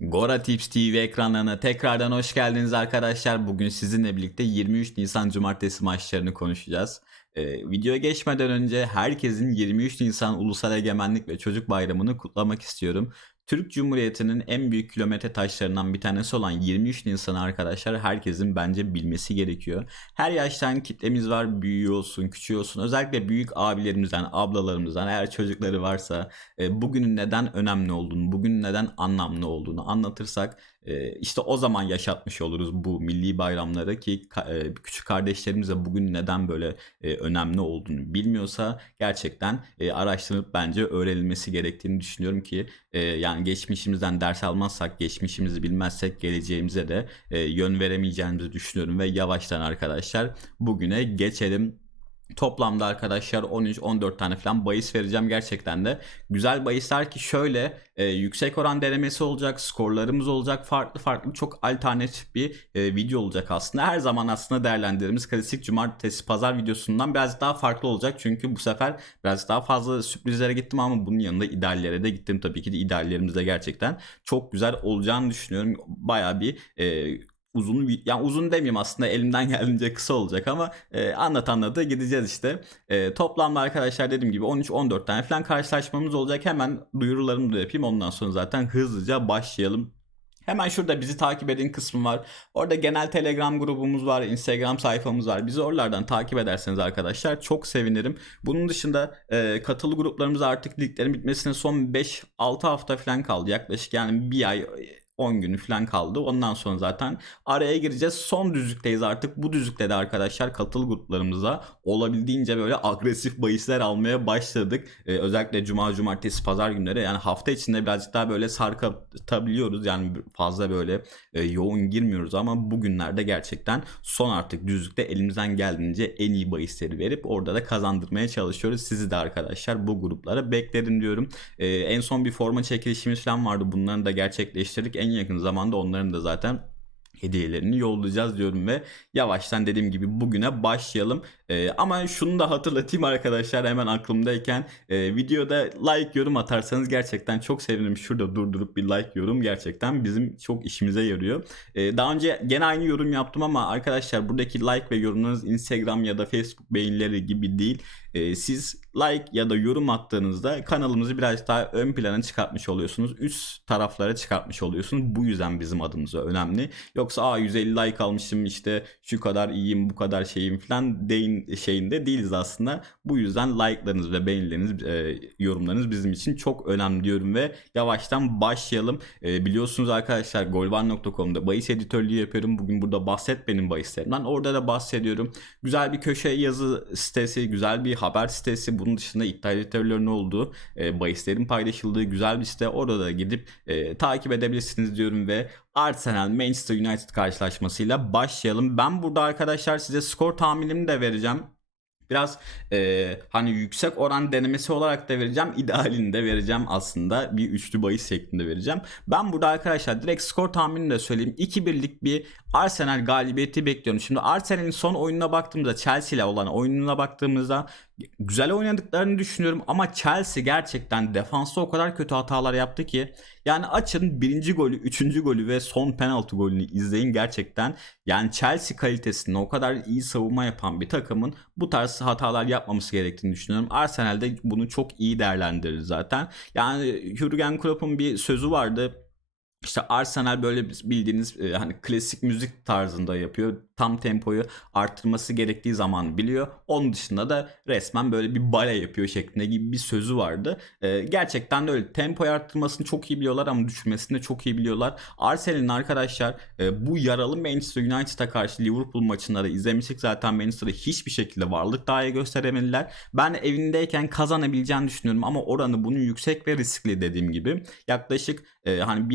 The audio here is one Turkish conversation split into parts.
Gora Tips TV ekranlarına tekrardan hoş geldiniz arkadaşlar. Bugün sizinle birlikte 23 Nisan Cumartesi maçlarını konuşacağız. Ee, videoya geçmeden önce herkesin 23 Nisan Ulusal Egemenlik ve Çocuk Bayramı'nı kutlamak istiyorum. Türk Cumhuriyeti'nin en büyük kilometre taşlarından bir tanesi olan 23 Nisan arkadaşlar herkesin bence bilmesi gerekiyor. Her yaştan kitlemiz var, büyüğü olsun, küçüğü olsun. Özellikle büyük abilerimizden, ablalarımızdan eğer çocukları varsa e, bugünün neden önemli olduğunu, bugünün neden anlamlı olduğunu anlatırsak işte o zaman yaşatmış oluruz bu milli bayramları ki e, küçük kardeşlerimiz de bugün neden böyle e, önemli olduğunu bilmiyorsa gerçekten e, araştırıp bence öğrenilmesi gerektiğini düşünüyorum ki yani geçmişimizden ders almazsak, geçmişimizi bilmezsek geleceğimize de yön veremeyeceğimizi düşünüyorum ve yavaştan arkadaşlar bugüne geçelim. Toplamda arkadaşlar 13-14 tane falan bahis vereceğim gerçekten de. Güzel bahisler ki şöyle e, yüksek oran denemesi olacak, skorlarımız olacak, farklı farklı çok alternatif bir e, video olacak aslında. Her zaman aslında değerlendirdiğimiz klasik cumartesi pazar videosundan biraz daha farklı olacak. Çünkü bu sefer biraz daha fazla sürprizlere gittim ama bunun yanında ideallere de gittim. Tabii ki de ideallerimiz de gerçekten çok güzel olacağını düşünüyorum. Baya bir e, uzun yani uzun demeyeyim aslında elimden geldiğince kısa olacak ama e, anlat anlata gideceğiz işte. E, toplamda arkadaşlar dediğim gibi 13-14 tane falan karşılaşmamız olacak. Hemen duyurularımı da yapayım ondan sonra zaten hızlıca başlayalım. Hemen şurada bizi takip edin kısmı var. Orada genel Telegram grubumuz var, Instagram sayfamız var. Bizi oralardan takip ederseniz arkadaşlar çok sevinirim. Bunun dışında e, katılı gruplarımız artık liglerin bitmesine son 5-6 hafta falan kaldı. Yaklaşık yani bir ay 10 günü falan kaldı. Ondan sonra zaten araya gireceğiz. Son düzlükteyiz artık. Bu düzlükte de arkadaşlar katılı gruplarımıza olabildiğince böyle agresif bahisler almaya başladık. Ee, özellikle cuma, cumartesi, pazar günleri yani hafta içinde birazcık daha böyle sarkatabiliyoruz. Yani fazla böyle e, yoğun girmiyoruz ama bugünlerde gerçekten son artık düzlükte elimizden geldiğince en iyi bahisleri verip orada da kazandırmaya çalışıyoruz. Sizi de arkadaşlar bu gruplara beklerim diyorum. Ee, en son bir forma çekilişimiz falan vardı. Bunları da gerçekleştirdik. En yakın zamanda onların da zaten hediyelerini yollayacağız diyorum ve yavaştan dediğim gibi bugüne başlayalım. Ee, ama şunu da hatırlatayım arkadaşlar hemen aklımdayken e, videoda like yorum atarsanız gerçekten çok sevinirim. Şurada durdurup bir like yorum gerçekten bizim çok işimize yarıyor. Ee, daha önce gene aynı yorum yaptım ama arkadaşlar buradaki like ve yorumlarınız Instagram ya da Facebook beğenileri gibi değil. Ee, siz like ya da yorum attığınızda kanalımızı biraz daha ön plana çıkartmış oluyorsunuz. Üst taraflara çıkartmış oluyorsunuz. Bu yüzden bizim adımıza önemli. Yoksa aa 150 like almışım işte şu kadar iyiyim bu kadar şeyim falan deyin şeyinde değiliz aslında. Bu yüzden like'larınız ve beğenileriniz e, yorumlarınız bizim için çok önemli diyorum ve yavaştan başlayalım. E, biliyorsunuz arkadaşlar golvan.com'da bahis editörlüğü yapıyorum. Bugün burada bahset benim bahislerimden. Orada da bahsediyorum. Güzel bir köşe yazı sitesi, güzel bir haber sitesi. Bunun dışında iddia editörlerinin olduğu, e, bahislerin paylaşıldığı güzel bir site. Orada da gidip e, takip edebilirsiniz diyorum ve Arsenal Manchester United karşılaşmasıyla başlayalım. Ben burada arkadaşlar size skor tahminimi de vereceğim. Biraz e, hani yüksek oran denemesi olarak da vereceğim. idealini de vereceğim aslında. Bir üçlü bahis şeklinde vereceğim. Ben burada arkadaşlar direkt skor tahminini de söyleyeyim. 2-1'lik bir Arsenal galibiyeti bekliyorum. Şimdi Arsenal'in son oyununa baktığımızda Chelsea ile olan oyununa baktığımızda güzel oynadıklarını düşünüyorum ama Chelsea gerçekten defansta o kadar kötü hatalar yaptı ki yani açın birinci golü, üçüncü golü ve son penaltı golünü izleyin gerçekten. Yani Chelsea kalitesinde o kadar iyi savunma yapan bir takımın bu tarz hatalar yapmaması gerektiğini düşünüyorum. Arsenal de bunu çok iyi değerlendirir zaten. Yani Jurgen Klopp'un bir sözü vardı. İşte Arsenal böyle bildiğiniz e, hani klasik müzik tarzında yapıyor. Tam tempoyu arttırması gerektiği zaman biliyor. Onun dışında da resmen böyle bir bale yapıyor şeklinde gibi bir sözü vardı. E, gerçekten de öyle. Tempoyu arttırmasını çok iyi biliyorlar ama düşürmesini de çok iyi biliyorlar. Arsenal'in arkadaşlar e, bu yaralı Manchester United'a karşı Liverpool maçında da izlemiştik. Zaten Manchester'da hiçbir şekilde varlık dahi gösteremediler. Ben evindeyken kazanabileceğini düşünüyorum ama oranı bunun yüksek ve riskli dediğim gibi. Yaklaşık e, hani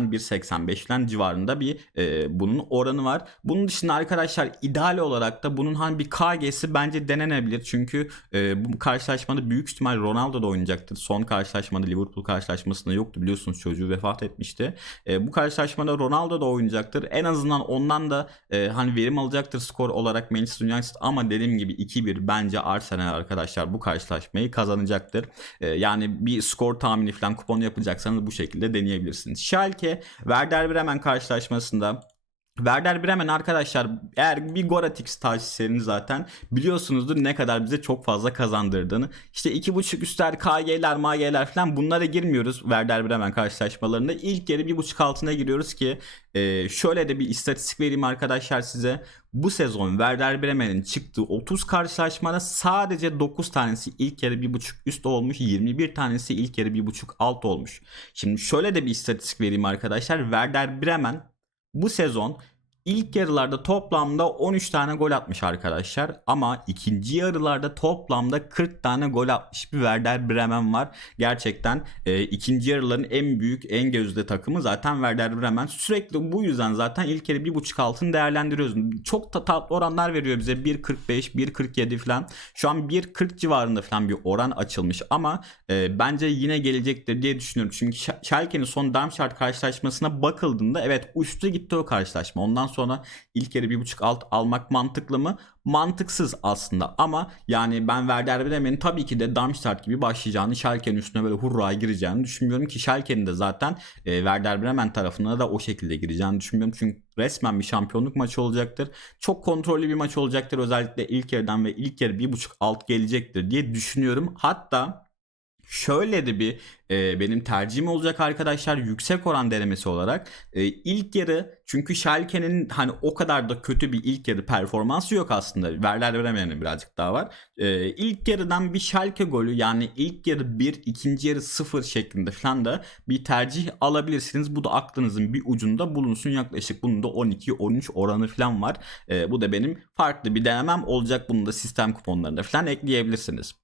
1.80-1.85 falan civarında bir e, bunun oranı var. Bunun dışında arkadaşlar ideal olarak da bunun hani bir KG'si bence denenebilir. Çünkü e, bu karşılaşmada büyük ihtimal Ronaldo da oynayacaktır. Son karşılaşmada Liverpool karşılaşmasında yoktu biliyorsunuz çocuğu vefat etmişti. E, bu karşılaşmada Ronaldo da oynayacaktır. En azından ondan da e, hani verim alacaktır skor olarak Manchester United ama dediğim gibi 2-1 bence Arsenal arkadaşlar bu karşılaşmayı kazanacaktır. E, yani bir skor tahmini falan kupon yapacaksanız bu şekilde deneyebilirsiniz. Schalke Schalke Werder Bremen karşılaşmasında Werder Bremen arkadaşlar eğer bir Goratix takipçileriniz zaten biliyorsunuzdur ne kadar bize çok fazla kazandırdığını. İşte 2.5 üstler KG'ler MG'ler falan bunlara girmiyoruz Werder Bremen karşılaşmalarında. İlk yarı 1.5 altına giriyoruz ki e, şöyle de bir istatistik vereyim arkadaşlar size. Bu sezon Werder Bremen'in çıktığı 30 karşılaşmada sadece 9 tanesi ilk yarı 1.5 üst olmuş. 21 tanesi ilk yarı 1.5 alt olmuş. Şimdi şöyle de bir istatistik vereyim arkadaşlar. Werder Bremen bu sezon ilk yarılarda toplamda 13 tane gol atmış arkadaşlar. Ama ikinci yarılarda toplamda 40 tane gol atmış bir Werder Bremen var. Gerçekten e, ikinci yarıların en büyük en gözde takımı zaten Werder Bremen. Sürekli bu yüzden zaten ilk yarı 1.5 altın değerlendiriyoruz. Çok da tatlı oranlar veriyor bize 1.45 1.47 falan. Şu an 1.40 civarında falan bir oran açılmış ama e, bence yine gelecektir diye düşünüyorum. Çünkü Schalke'nin son Darmstadt karşılaşmasına bakıldığında evet uçtu gitti o karşılaşma. Ondan sonra ilk yarı bir buçuk alt almak mantıklı mı? Mantıksız aslında ama yani ben Werder Bremen'in tabii ki de Darmstadt gibi başlayacağını Schalke'nin üstüne böyle hurra gireceğini düşünmüyorum ki Schalke'nin de zaten e, Werder Bremen tarafına da o şekilde gireceğini düşünmüyorum. Çünkü resmen bir şampiyonluk maçı olacaktır. Çok kontrollü bir maç olacaktır özellikle ilk yarıdan ve ilk yarı bir buçuk alt gelecektir diye düşünüyorum. Hatta şöyle de bir e, benim tercihim olacak arkadaşlar yüksek oran denemesi olarak. E, ilk yarı çünkü Schalke'nin hani o kadar da kötü bir ilk yarı performansı yok aslında. Werder Bremen'in birazcık daha var. E, ilk yarıdan bir Schalke golü yani ilk yarı 1, ikinci yarı 0 şeklinde falan da bir tercih alabilirsiniz. Bu da aklınızın bir ucunda bulunsun. Yaklaşık bunun da 12-13 oranı falan var. E, bu da benim farklı bir denemem olacak. Bunu da sistem kuponlarında falan ekleyebilirsiniz.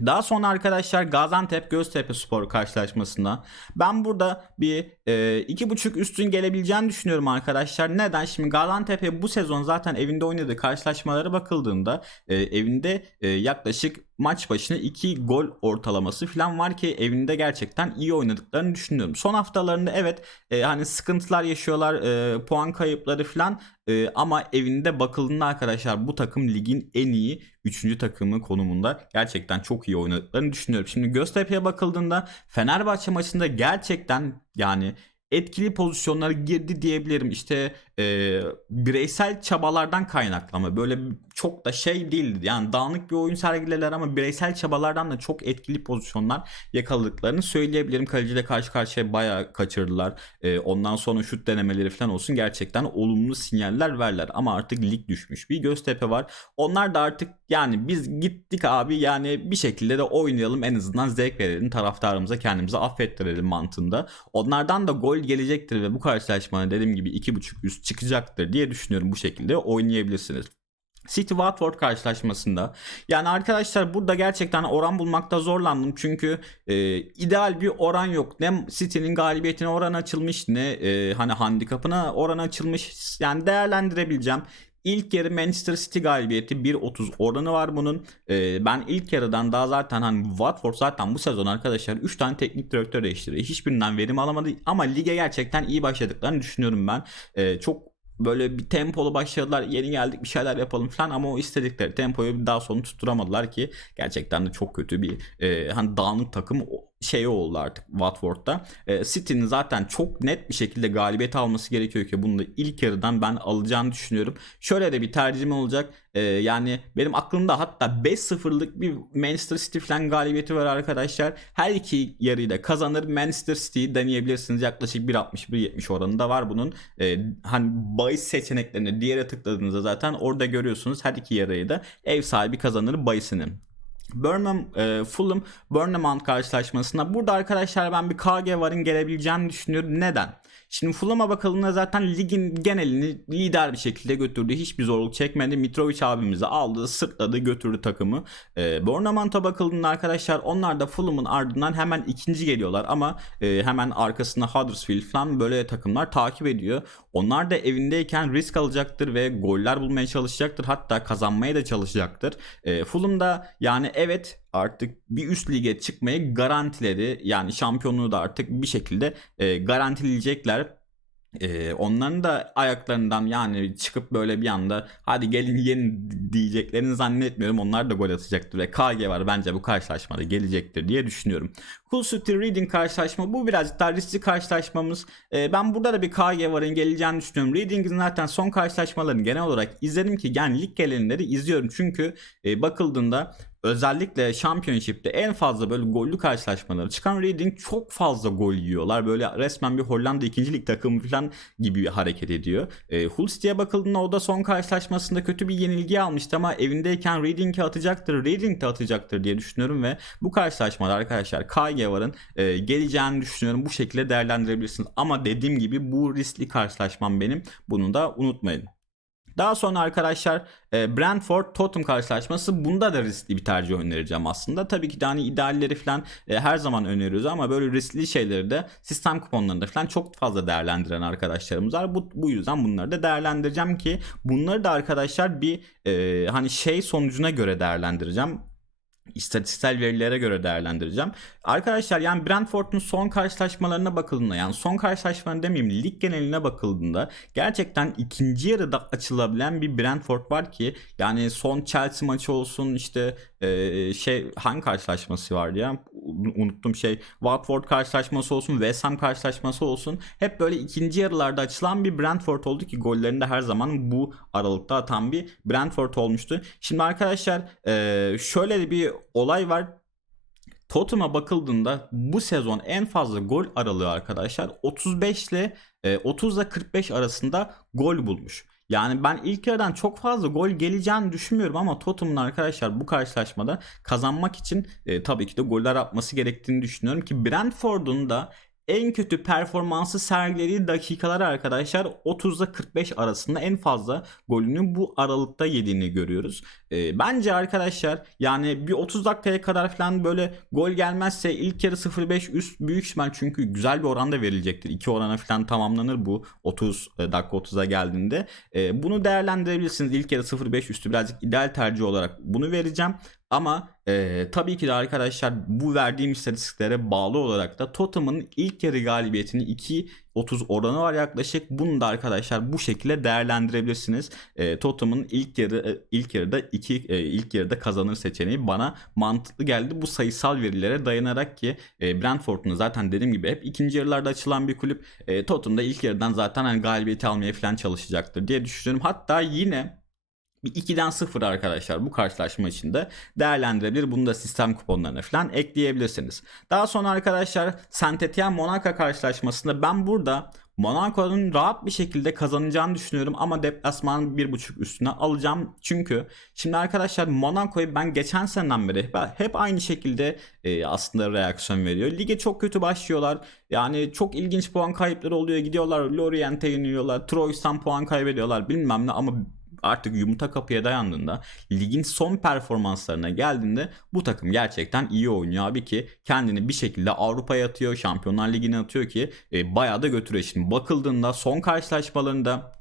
Daha sonra arkadaşlar Gaziantep Göztepe Spor karşılaşmasında ben burada bir e, iki buçuk üstün gelebileceğini düşünüyorum arkadaşlar. Neden? Şimdi Gaziantep'e bu sezon zaten evinde oynadığı karşılaşmalara bakıldığında e, evinde e, yaklaşık maç başına 2 gol ortalaması falan var ki evinde gerçekten iyi oynadıklarını düşünüyorum. Son haftalarında evet e, hani sıkıntılar yaşıyorlar, e, puan kayıpları falan e, ama evinde bakıldığında arkadaşlar bu takım ligin en iyi 3. takımı konumunda gerçekten çok iyi oynadıklarını düşünüyorum. Şimdi Göztepe'ye bakıldığında Fenerbahçe maçında gerçekten yani etkili pozisyonlara girdi diyebilirim. İşte e, bireysel çabalardan kaynaklama. Böyle çok da şey değildi. Yani dağınık bir oyun sergileler ama bireysel çabalardan da çok etkili pozisyonlar yakaladıklarını söyleyebilirim. Kaleciyle karşı karşıya bayağı kaçırdılar. E, ondan sonra şut denemeleri falan olsun gerçekten olumlu sinyaller verler. Ama artık lig düşmüş bir Göztepe var. Onlar da artık yani biz gittik abi yani bir şekilde de oynayalım en azından zevk verelim taraftarımıza kendimize affettirelim mantığında. Onlardan da gol gelecektir ve bu karşılaşmanın dediğim gibi 2.5 üst çıkacaktır diye düşünüyorum bu şekilde oynayabilirsiniz. City Watford karşılaşmasında. Yani arkadaşlar burada gerçekten oran bulmakta zorlandım. Çünkü e, ideal bir oran yok. Ne City'nin galibiyetine oran açılmış ne e, hani handikapına oran açılmış. Yani değerlendirebileceğim. İlk yarı Manchester City galibiyeti 1.30 oranı var bunun. Ee, ben ilk yarıdan daha zaten hani Watford zaten bu sezon arkadaşlar 3 tane teknik direktör değiştiriyor. Hiçbirinden verim alamadı ama lige gerçekten iyi başladıklarını düşünüyorum ben. Ee, çok böyle bir tempolu başladılar. Yeni geldik bir şeyler yapalım falan ama o istedikleri tempoyu daha sonra tutturamadılar ki gerçekten de çok kötü bir e, hani dağınık takım şey oldu artık Watford'da. E, City'nin zaten çok net bir şekilde galibiyet alması gerekiyor ki bunu da ilk yarıdan ben alacağını düşünüyorum. Şöyle de bir tercihim olacak. E, yani benim aklımda hatta 5-0'lık bir Manchester City falan galibiyeti var arkadaşlar. Her iki yarıyı da kazanır. Manchester City'yi deneyebilirsiniz. Yaklaşık 1.60-1.70 oranında var bunun. E, hani bahis seçeneklerine diğere tıkladığınızda zaten orada görüyorsunuz her iki yarıyı da ev sahibi kazanır bahisinin. Burnham, e, Fulham Burnham karşılaşmasında burada arkadaşlar ben bir KG varın gelebileceğini düşünüyorum. Neden? Şimdi Fulham'a bakıldığında zaten ligin genelini lider bir şekilde götürdü. Hiçbir zorluk çekmedi. Mitrovic abimizi aldı, sırtladı, götürdü takımı. E, Bournemouth'a bakıldığında arkadaşlar onlar da Fulham'ın ardından hemen ikinci geliyorlar ama e, hemen arkasında Huddersfield falan böyle takımlar takip ediyor. Onlar da evindeyken risk alacaktır ve goller bulmaya çalışacaktır. Hatta kazanmaya da çalışacaktır. E, Fulham da yani evet artık bir üst lige çıkmayı garantiledi. Yani şampiyonluğu da artık bir şekilde e, garantileyecekler. Ee, onların da ayaklarından yani çıkıp böyle bir anda hadi gelin yenin diyeceklerini zannetmiyorum. Onlar da gol atacaktır ve KG var bence bu karşılaşmada gelecektir diye düşünüyorum. Hull City Reading karşılaşma bu birazcık daha riskli karşılaşmamız. Ee, ben burada da bir KG varın geleceğini düşünüyorum. Reading'in zaten son karşılaşmalarını genel olarak izledim ki yani lig gelenleri izliyorum. Çünkü e, bakıldığında özellikle Championship'te en fazla böyle gollü karşılaşmaları çıkan Reading çok fazla gol yiyorlar. Böyle resmen bir Hollanda 2. lig takımı falan gibi hareket ediyor. E, Hull City'ye bakıldığında o da son karşılaşmasında kötü bir yenilgi almıştı ama evindeyken Reading'i atacaktır, Reading de atacaktır diye düşünüyorum ve bu karşılaşmada arkadaşlar KG varın e, geleceğini düşünüyorum. Bu şekilde değerlendirebilirsiniz. Ama dediğim gibi bu riskli karşılaşmam benim. Bunu da unutmayın. Daha sonra arkadaşlar e, Brentford Tottenham karşılaşması bunda da riskli bir tercih önereceğim aslında. Tabii ki de hani idealleri falan e, her zaman öneriyoruz ama böyle riskli şeyleri de sistem kuponlarında falan çok fazla değerlendiren arkadaşlarımız var. Bu, bu yüzden bunları da değerlendireceğim ki bunları da arkadaşlar bir e, hani şey sonucuna göre değerlendireceğim istatistiksel verilere göre değerlendireceğim. Arkadaşlar yani Brentford'un son karşılaşmalarına bakıldığında yani son karşılaşmalarına demeyeyim lig geneline bakıldığında gerçekten ikinci yarıda açılabilen bir Brentford var ki yani son Chelsea maçı olsun işte e, şey hangi karşılaşması vardı ya unuttum şey Watford karşılaşması olsun West Ham karşılaşması olsun hep böyle ikinci yarılarda açılan bir Brentford oldu ki gollerinde her zaman bu aralıkta atan bir Brentford olmuştu. Şimdi arkadaşlar e, şöyle bir olay var. Tottenham'a bakıldığında bu sezon en fazla gol aralığı arkadaşlar 35 ile 30 ile 45 arasında gol bulmuş. Yani ben ilk yarıdan çok fazla gol geleceğini düşünmüyorum ama Tottenham'ın arkadaşlar bu karşılaşmada kazanmak için e, tabii ki de goller atması gerektiğini düşünüyorum ki Brentford'un da en kötü performansı sergilediği dakikalar arkadaşlar 30 ile 45 arasında en fazla golünü bu aralıkta yediğini görüyoruz. E, bence arkadaşlar yani bir 30 dakikaya kadar falan böyle gol gelmezse ilk yarı 0-5 üst büyük ihtimal çünkü güzel bir oranda verilecektir. 2 orana falan tamamlanır bu 30 e, dakika 30'a geldiğinde. E, bunu değerlendirebilirsiniz. İlk yarı 0-5 üstü birazcık ideal tercih olarak bunu vereceğim. Ama e, tabii ki de arkadaşlar bu verdiğim istatistiklere bağlı olarak da Tottenham'ın ilk yarı galibiyetini 2.30 oranı var yaklaşık. Bunu da arkadaşlar bu şekilde değerlendirebilirsiniz. E, Tottenham'ın ilk yarı ilk yarıda 2 e, ilk yarıda kazanır seçeneği bana mantıklı geldi. Bu sayısal verilere dayanarak ki e, Brentford'un zaten dediğim gibi hep ikinci yarılarda açılan bir kulüp. E, Tottenham da ilk yarıdan zaten hani galibiyeti almaya falan çalışacaktır diye düşünüyorum. Hatta yine bir 2'den 0 arkadaşlar bu karşılaşma içinde değerlendirebilir. Bunu da sistem kuponlarına falan ekleyebilirsiniz. Daha sonra arkadaşlar Saint Etienne Monaco karşılaşmasında ben burada Monaco'nun rahat bir şekilde kazanacağını düşünüyorum ama deplasman 1.5 üstüne alacağım. Çünkü şimdi arkadaşlar Monaco'yu ben geçen seneden beri hep aynı şekilde e, aslında reaksiyon veriyor. Lige çok kötü başlıyorlar. Yani çok ilginç puan kayıpları oluyor. Gidiyorlar Lorient'e yeniliyorlar. Troyes'tan puan kaybediyorlar bilmem ne ama artık yumurta kapıya dayandığında ligin son performanslarına geldiğinde bu takım gerçekten iyi oynuyor abi ki kendini bir şekilde Avrupa'ya atıyor, Şampiyonlar Ligi'ne atıyor ki e, bayağı da götürüyor. Şimdi bakıldığında son karşılaşmalarında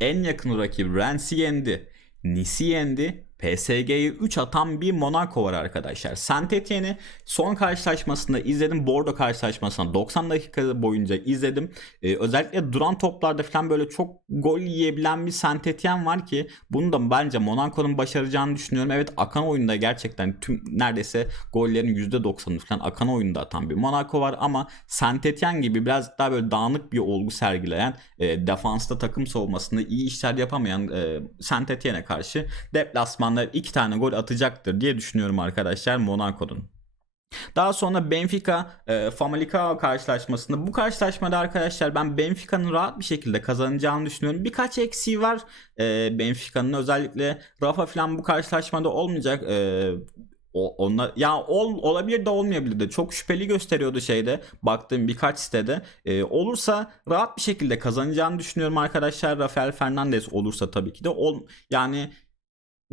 en yakın rakip Rennes'i yendi. Nice'i yendi PSG'yi 3 atan bir Monaco var arkadaşlar. Saint Etienne'i son karşılaşmasında izledim. Bordeaux karşılaşmasında 90 dakika boyunca izledim. Ee, özellikle duran toplarda falan böyle çok gol yiyebilen bir Saint Etienne var ki bunu da bence Monaco'nun başaracağını düşünüyorum. Evet akan oyunda gerçekten tüm neredeyse gollerin %90'ını falan akan oyunda atan bir Monaco var ama Saint Etienne gibi biraz daha böyle dağınık bir olgu sergileyen e, defansta takım savunmasında iyi işler yapamayan e, Saint Etienne'e karşı deplasman anda iki tane gol atacaktır diye düşünüyorum arkadaşlar Monaco'nun. Daha sonra Benfica e, Famalicão karşılaşmasında bu karşılaşmada arkadaşlar ben Benfica'nın rahat bir şekilde kazanacağını düşünüyorum. Birkaç eksiği var e, Benfica'nın özellikle Rafa falan bu karşılaşmada olmayacak. E, onlar ya ol, olabilir de olmayabilir de çok şüpheli gösteriyordu şeyde baktığım birkaç sitede ee, olursa rahat bir şekilde kazanacağını düşünüyorum arkadaşlar Rafael Fernandez olursa tabii ki de ol yani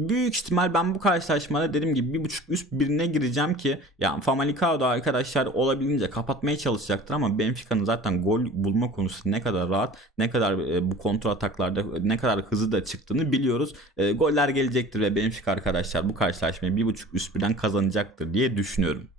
Büyük ihtimal ben bu karşılaşmada dediğim gibi bir buçuk üst birine gireceğim ki yani Famalicao da arkadaşlar olabildiğince kapatmaya çalışacaktır ama Benfica'nın zaten gol bulma konusu ne kadar rahat ne kadar e, bu kontrol ataklarda ne kadar hızlı da çıktığını biliyoruz. E, goller gelecektir ve Benfica arkadaşlar bu karşılaşmayı bir buçuk üst birden kazanacaktır diye düşünüyorum.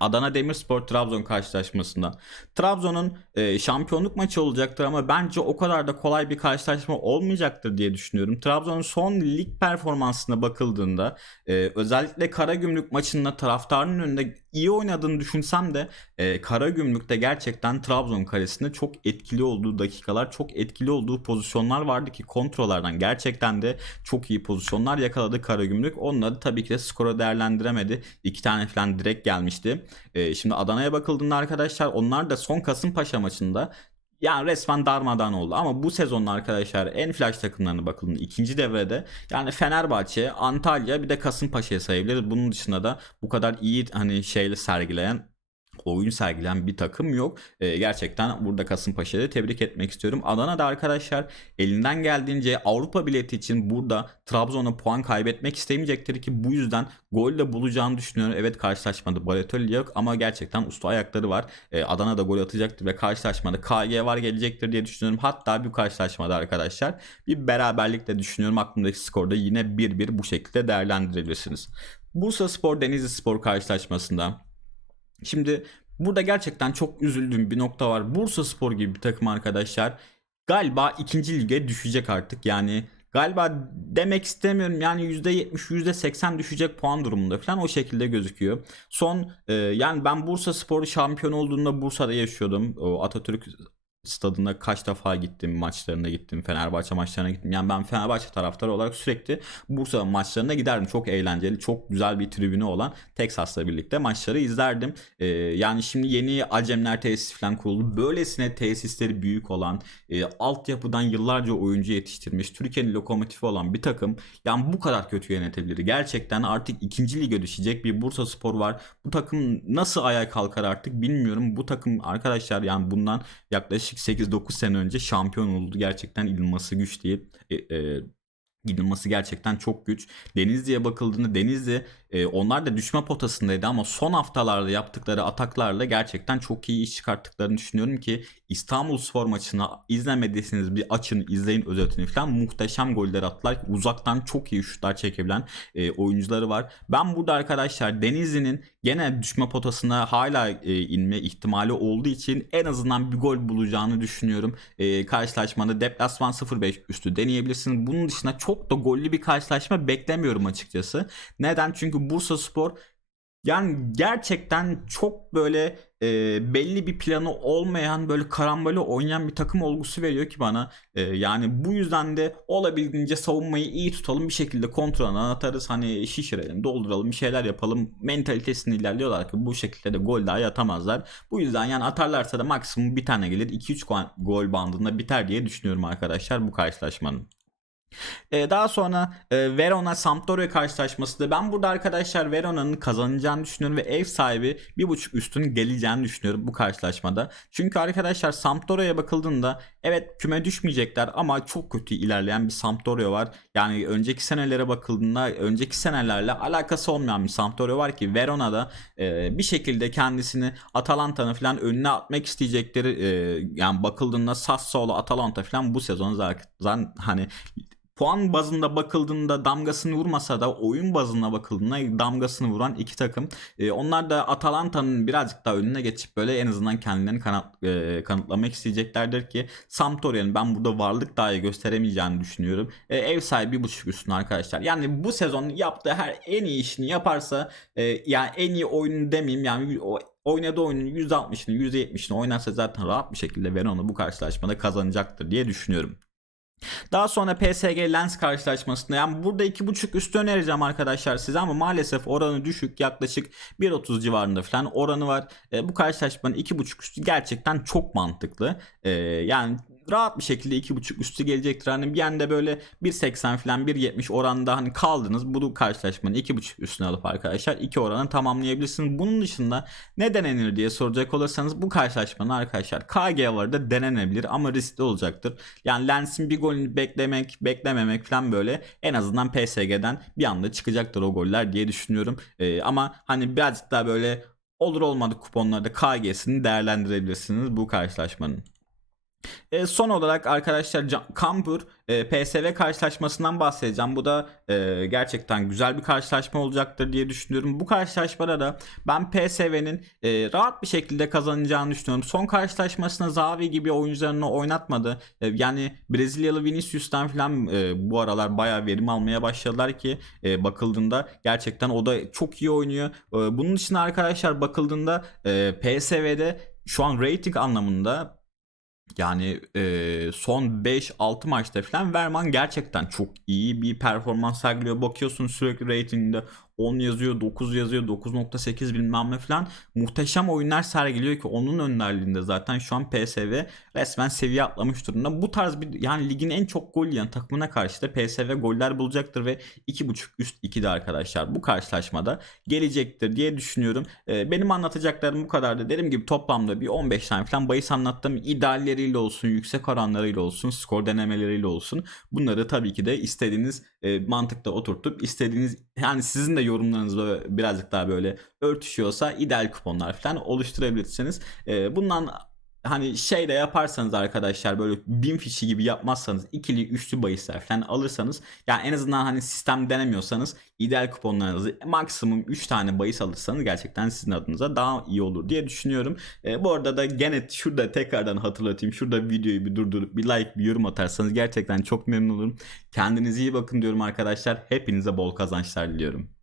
Adana Demirspor Trabzon karşılaşmasında. Trabzon'un e, şampiyonluk maçı olacaktır ama bence o kadar da kolay bir karşılaşma olmayacaktır diye düşünüyorum. Trabzon'un son lig performansına bakıldığında e, özellikle Karagümrük maçında taraftarın önünde iyi oynadığını düşünsem de e, Karagümrük'te gerçekten Trabzon kalesinde çok etkili olduğu dakikalar, çok etkili olduğu pozisyonlar vardı ki kontrollerden gerçekten de çok iyi pozisyonlar yakaladı Karagümrük. Onları tabii ki de skora değerlendiremedi. İki tane falan direkt gelmişti. E, şimdi Adana'ya bakıldığında arkadaşlar onlar da son Kasımpaşa maçında yani resmen darmadan oldu. Ama bu sezonun arkadaşlar en flash takımlarına bakıldığında ikinci devrede yani Fenerbahçe, Antalya bir de Kasımpaşa'ya sayabiliriz. Bunun dışında da bu kadar iyi hani şeyle sergileyen oyun sergilen bir takım yok. E, gerçekten burada Kasımpaşa'yı tebrik etmek istiyorum. Adana'da arkadaşlar elinden geldiğince Avrupa bileti için burada Trabzon'a puan kaybetmek istemeyecektir ki bu yüzden gol de bulacağını düşünüyorum. Evet karşılaşmada Balotelli yok ama gerçekten usta ayakları var. E, Adana'da gol atacaktır ve karşılaşmada KG var gelecektir diye düşünüyorum. Hatta bu karşılaşmada arkadaşlar bir beraberlik de düşünüyorum. Aklımdaki skorda yine 1-1 bu şekilde değerlendirebilirsiniz. Bursa Spor Denizli Spor karşılaşmasında Şimdi burada gerçekten çok üzüldüğüm bir nokta var. Bursa Spor gibi bir takım arkadaşlar galiba ikinci lige düşecek artık. Yani galiba demek istemiyorum yani %70 %80 düşecek puan durumunda falan o şekilde gözüküyor. Son e, yani ben Bursa Spor şampiyon olduğunda Bursa'da yaşıyordum. O Atatürk stadına kaç defa gittim, maçlarına gittim, Fenerbahçe maçlarına gittim. Yani ben Fenerbahçe taraftarı olarak sürekli Bursa maçlarına giderdim. Çok eğlenceli, çok güzel bir tribünü olan Texas'la birlikte maçları izlerdim. Ee, yani şimdi yeni Acemler tesis falan kuruldu. Böylesine tesisleri büyük olan, e, altyapıdan yıllarca oyuncu yetiştirmiş, Türkiye'nin lokomotifi olan bir takım yani bu kadar kötü yönetebilir. Gerçekten artık ikinci lige düşecek bir Bursa Spor var. Bu takım nasıl ayağa kalkar artık bilmiyorum. Bu takım arkadaşlar yani bundan yaklaşık 8-9 sene önce şampiyon oldu. Gerçekten inanılması güç diye e, e, inanılması gerçekten çok güç. Denizli'ye bakıldığında Denizli e, onlar da düşme potasındaydı ama son haftalarda yaptıkları ataklarla gerçekten çok iyi iş çıkarttıklarını düşünüyorum ki İstanbul Spor maçını izlemediyseniz bir açın izleyin özetini falan muhteşem goller attılar. Uzaktan çok iyi şutlar çekebilen e, oyuncuları var. Ben burada arkadaşlar Denizli'nin gene düşme potasına hala e, inme ihtimali olduğu için en azından bir gol bulacağını düşünüyorum. E, karşılaşmada deplasman 0-5 üstü deneyebilirsiniz. Bunun dışında çok da gollü bir karşılaşma beklemiyorum açıkçası. Neden? Çünkü Bursa Spor yani gerçekten çok böyle e, belli bir planı olmayan böyle karambole oynayan bir takım olgusu veriyor ki bana. E, yani bu yüzden de olabildiğince savunmayı iyi tutalım bir şekilde kontrolünü atarız. Hani şişirelim dolduralım bir şeyler yapalım mentalitesini ilerliyorlar ki bu şekilde de gol daha atamazlar. Bu yüzden yani atarlarsa da maksimum bir tane gelir 2-3 gol bandında biter diye düşünüyorum arkadaşlar bu karşılaşmanın. Ee, daha sonra e, Verona Sampdoria karşılaşması da ben burada arkadaşlar Verona'nın kazanacağını düşünüyorum ve ev sahibi bir buçuk üstün geleceğini düşünüyorum bu karşılaşmada. Çünkü arkadaşlar Sampdoria'ya bakıldığında evet küme düşmeyecekler ama çok kötü ilerleyen bir Sampdoria var. Yani önceki senelere bakıldığında önceki senelerle alakası olmayan bir Sampdoria var ki Verona'da e, bir şekilde kendisini Atalanta'nın falan önüne atmak isteyecekleri e, yani bakıldığında Sassuolo Atalanta falan bu sezon zaten hani puan bazında bakıldığında damgasını vurmasa da oyun bazına bakıldığında damgasını vuran iki takım. E, onlar da Atalanta'nın birazcık daha önüne geçip böyle en azından kendilerini kanat, e, kanıtlamak isteyeceklerdir ki Sampdoria'nın ben burada varlık dahi gösteremeyeceğini düşünüyorum. E, ev sahibi buçuk üstüne arkadaşlar. Yani bu sezon yaptığı her en iyi işini yaparsa e, yani en iyi oyunu demeyeyim yani o oynadığı oyunun %60'ını %70'ini oynarsa zaten rahat bir şekilde Verona bu karşılaşmada kazanacaktır diye düşünüyorum. Daha sonra PSG Lens karşılaşmasında yani burada 2.5 üstü önereceğim arkadaşlar size ama maalesef oranı düşük yaklaşık 1.30 civarında falan oranı var. E, bu karşılaşmanın 2.5 üstü gerçekten çok mantıklı. E, yani rahat bir şekilde 2.5 üstü gelecektir. Hani bir yanda böyle 1.80 falan 1.70 oranda hani kaldınız. Bu karşılaşmanın 2.5 üstüne alıp arkadaşlar 2 oranı tamamlayabilirsiniz. Bunun dışında ne denenir diye soracak olursanız bu karşılaşmanın arkadaşlar KG var da denenebilir ama riskli olacaktır. Yani Lens'in bir golünü beklemek, beklememek falan böyle en azından PSG'den bir anda çıkacaktır o goller diye düşünüyorum. Ee, ama hani birazcık daha böyle olur olmadık kuponlarda KG'sini değerlendirebilirsiniz bu karşılaşmanın. E, son olarak arkadaşlar Can- Kampur e, PSV karşılaşmasından bahsedeceğim. Bu da e, gerçekten güzel bir karşılaşma olacaktır diye düşünüyorum. Bu karşılaşmada da ben PSV'nin e, rahat bir şekilde kazanacağını düşünüyorum. Son karşılaşmasında Zavi gibi oyuncularını oynatmadı. E, yani Brezilyalı Vinicius'tan falan e, bu aralar bayağı verim almaya başladılar ki e, bakıldığında gerçekten o da çok iyi oynuyor. E, bunun dışında arkadaşlar bakıldığında e, PSV'de şu an rating anlamında yani e, son 5-6 maçta falan Verman gerçekten çok iyi bir performans sergiliyor. Bakıyorsun sürekli ratinginde 10 yazıyor, 9 yazıyor, 9.8 bilmem ne falan. Muhteşem oyunlar sergiliyor ki onun önderliğinde zaten şu an PSV resmen seviye atlamış durumda. Bu tarz bir yani ligin en çok gol yiyen takımına karşı da PSV goller bulacaktır ve 2.5 üst 2'de arkadaşlar bu karşılaşmada gelecektir diye düşünüyorum. E, benim anlatacaklarım bu kadardı. Dediğim gibi toplamda bir 15 tane falan bahis anlattım. İdealleriyle olsun, yüksek oranlarıyla olsun, skor denemeleriyle olsun. Bunları tabii ki de istediğiniz e, mantıkta oturtup istediğiniz yani sizin de yorumlarınız böyle birazcık daha böyle örtüşüyorsa ideal kuponlar falan oluşturabilirsiniz. E, bundan hani şey de yaparsanız arkadaşlar böyle bin fişi gibi yapmazsanız ikili üçlü bahisler falan alırsanız yani en azından hani sistem denemiyorsanız ideal kuponlarınızı maksimum 3 tane bahis alırsanız gerçekten sizin adınıza daha iyi olur diye düşünüyorum. E, bu arada da gene şurada tekrardan hatırlatayım. Şurada videoyu bir durdurup bir like bir yorum atarsanız gerçekten çok memnun olurum. Kendinize iyi bakın diyorum arkadaşlar. Hepinize bol kazançlar diliyorum.